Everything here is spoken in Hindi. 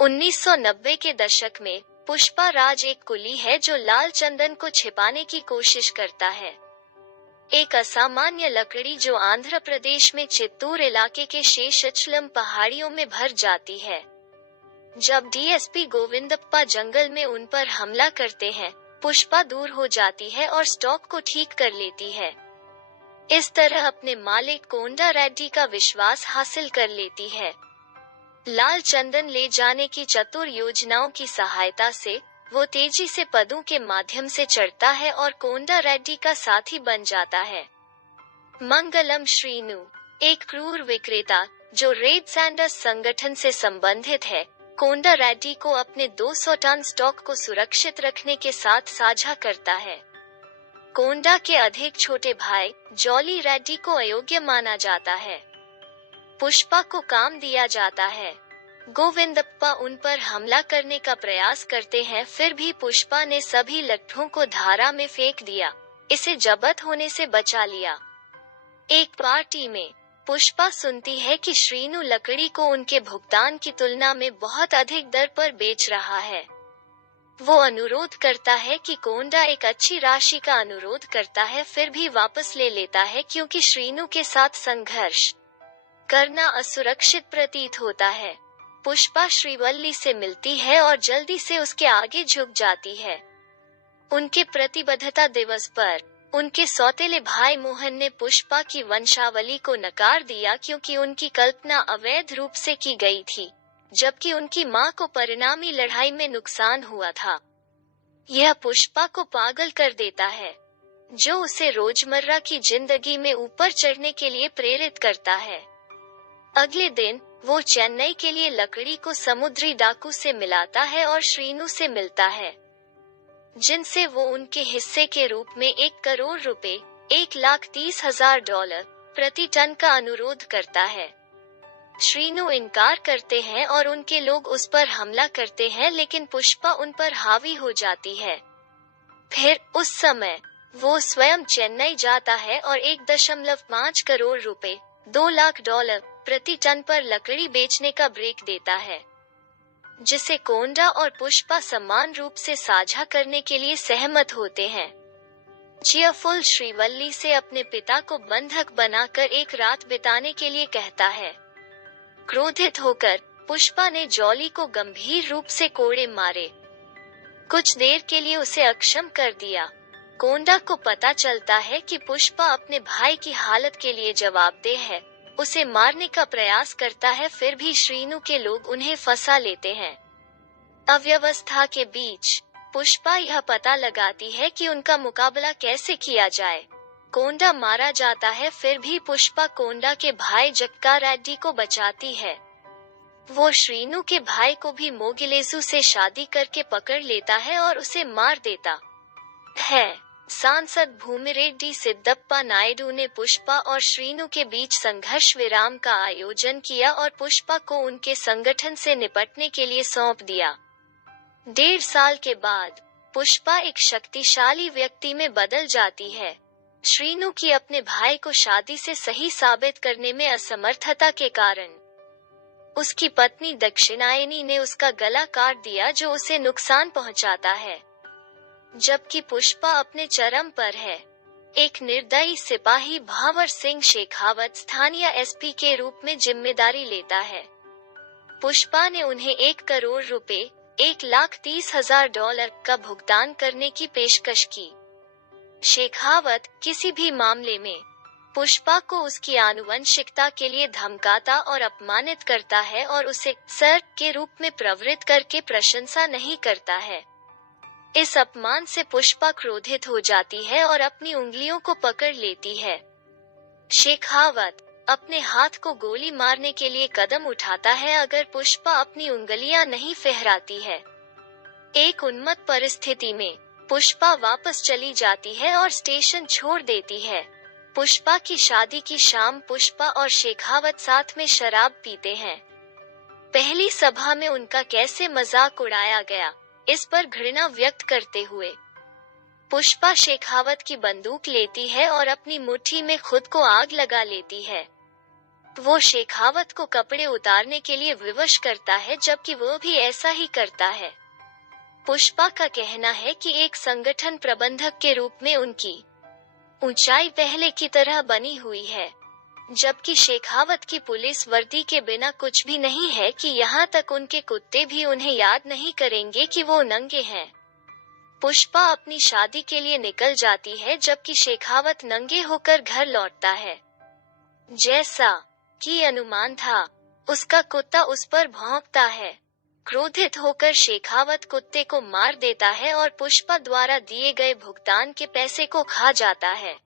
1990 के दशक में पुष्पा राज एक कुली है जो लाल चंदन को छिपाने की कोशिश करता है। एक असामान्य लकड़ी जो आंध्र प्रदेश में चित्तूर इलाके के शेषाचलम पहाड़ियों में भर जाती है। जब डीएसपी गोविंदप्पा जंगल में उन पर हमला करते हैं, पुष्पा दूर हो जाती है और स्टॉक को ठीक कर लेती है। इस तरह अपने मालिक कोंडा रेड्डी का विश्वास हासिल कर लेती है। लाल चंदन ले जाने की चतुर योजनाओं की सहायता से वो तेजी से पदों के माध्यम से चढ़ता है और कोंडा रेड्डी का साथी बन जाता है। मंगलम श्रीनु, एक क्रूर विक्रेता जो रेड सैंडर्स संगठन से संबंधित है, कोंडा रेड्डी को अपने 200 टन स्टॉक को सुरक्षित रखने के साथ साझा करता है। कोंडा के अधिक छोटे भाई जॉली रेड्डी को अयोग्य माना जाता है। पुष्पा को काम दिया जाता है। गोविंदप्पा उन पर हमला करने का प्रयास करते हैं, फिर भी पुष्पा ने सभी लट्ठों को धारा में फेंक दिया, इसे जब्त होने से बचा लिया। एक पार्टी में पुष्पा सुनती है कि श्रीनु लकड़ी को उनके भुगतान की तुलना में बहुत अधिक दर पर बेच रहा है। वो अनुरोध करता है कि कोंडा एक अच्छी राशि का अनुरोध करता है, फिर भी वापस ले लेता है क्योंकि श्रीनु के साथ संघर्ष करना असुरक्षित प्रतीत होता है। पुष्पा श्रीवल्ली से मिलती है और जल्दी से उसके आगे झुक जाती है। उनके प्रतिबद्धता दिवस पर उनके सौतेले भाई मोहन ने पुष्पा की वंशावली को नकार दिया क्योंकि उनकी कल्पना अवैध रूप से की गई थी, जबकि उनकी मां को परिणामी लड़ाई में नुकसान हुआ था। यह पुष्पा को पागल कर देता है, जो उसे रोजमर्रा की जिंदगी में ऊपर चढ़ने के लिए प्रेरित करता है। अगले दिन वो चेन्नई के लिए लकड़ी को समुद्री डाकू से मिलाता है और श्रीनु से मिलता है, जिनसे वो उनके हिस्से के रूप में 1 करोड़ रुपए $1,30,000 प्रति टन का अनुरोध करता है। श्रीनु इनकार करते हैं और उनके लोग उस पर हमला करते हैं, लेकिन पुष्पा उन पर हावी हो जाती है। फिर उस समय वो स्वयं चेन्नई जाता है और 1.5 करोड़ रुपए $2,00,000 प्रति टन पर लकड़ी बेचने का ब्रेक देता है, जिसे कोंडा और पुष्पा समान रूप से साझा करने के लिए सहमत होते हैं। चीयरफुल श्रीवल्ली से अपने पिता को बंधक बनाकर एक रात बिताने के लिए कहता है। क्रोधित होकर पुष्पा ने जॉली को गंभीर रूप से कोड़े मारे, कुछ देर के लिए उसे अक्षम कर दिया। कोंडा को पता चलता है कि पुष्पा अपने भाई की हालत के लिए जवाबदेह है, उसे मारने का प्रयास करता है, फिर भी श्रीनु के लोग उन्हें फंसा लेते हैं। अव्यवस्था के बीच पुष्पा यह पता लगाती है कि उनका मुकाबला कैसे किया जाए। कोंडा मारा जाता है, फिर भी पुष्पा कोंडा के भाई जक्का रेड्डी को बचाती है। वो श्रीनु के भाई को भी मोगिलेजू से शादी करके पकड़ लेता है और उसे मार देता है। सांसद भूमिरेड्डी सिद्धप्पा नायडू ने पुष्पा और श्रीनु के बीच संघर्ष विराम का आयोजन किया और पुष्पा को उनके संगठन से निपटने के लिए सौंप दिया। 1.5 साल के बाद पुष्पा एक शक्तिशाली व्यक्ति में बदल जाती है। श्रीनु की अपने भाई को शादी से सही साबित करने में असमर्थता के कारण उसकी पत्नी दक्षिणायनी ने उसका गला काट दिया, जो उसे नुकसान पहुंचाता है। जबकि पुष्पा अपने चरम पर है, एक निर्दयी सिपाही भावर सिंह शेखावत स्थानीय एसपी के रूप में जिम्मेदारी लेता है। पुष्पा ने उन्हें 1 करोड़ रुपए $1,30,000 का भुगतान करने की पेशकश की। शेखावत किसी भी मामले में पुष्पा को उसकी आनुवंशिकता के लिए धमकाता और अपमानित करता है और उसे सर के रूप में प्रवृत्त करके प्रशंसा नहीं करता है। इस अपमान से पुष्पा क्रोधित हो जाती है और अपनी उंगलियों को पकड़ लेती है। शेखावत अपने हाथ को गोली मारने के लिए कदम उठाता है अगर पुष्पा अपनी उंगलियां नहीं फहराती है। एक उन्मत्त परिस्थिति में पुष्पा वापस चली जाती है और स्टेशन छोड़ देती है। पुष्पा की शादी की शाम पुष्पा और शेखावत साथ में शराब पीते हैं। पहली सभा में उनका कैसे मजाक उड़ाया गया, इस पर घृणा व्यक्त करते हुए पुष्पा शेखावत की बंदूक लेती है और अपनी मुट्ठी में खुद को आग लगा लेती है। वो शेखावत को कपड़े उतारने के लिए विवश करता है, जबकि वो भी ऐसा ही करता है। पुष्पा का कहना है कि एक संगठन प्रबंधक के रूप में उनकी ऊंचाई पहले की तरह बनी हुई है, जबकि शेखावत की पुलिस वर्दी के बिना कुछ भी नहीं है कि यहाँ तक उनके कुत्ते भी उन्हें याद नहीं करेंगे कि वो नंगे हैं। पुष्पा अपनी शादी के लिए निकल जाती है, जबकि शेखावत नंगे होकर घर लौटता है। जैसा कि अनुमान था, उसका कुत्ता उस पर भौंकता है। क्रोधित होकर शेखावत कुत्ते को मार देता है और पुष्पा द्वारा दिए गए भुगतान के पैसे को खा जाता है।